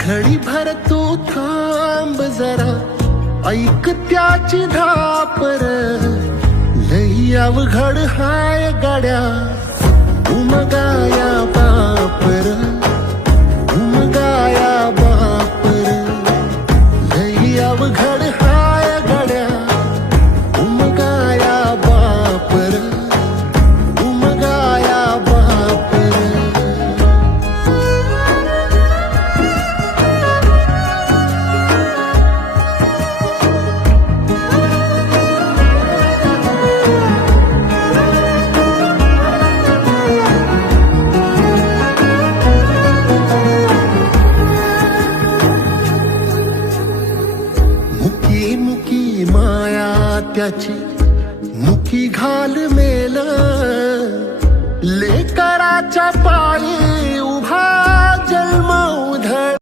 घडी भर तू थांब जरा, ऐक त्याची धापर. लई अवघड हाय गाड्या, उमगाया बापर, उमगाया बापर. लई अवघड हाय गाड्या, उमगाया बापर, उमगाया बापर. मुकी मुकी माया त्याची,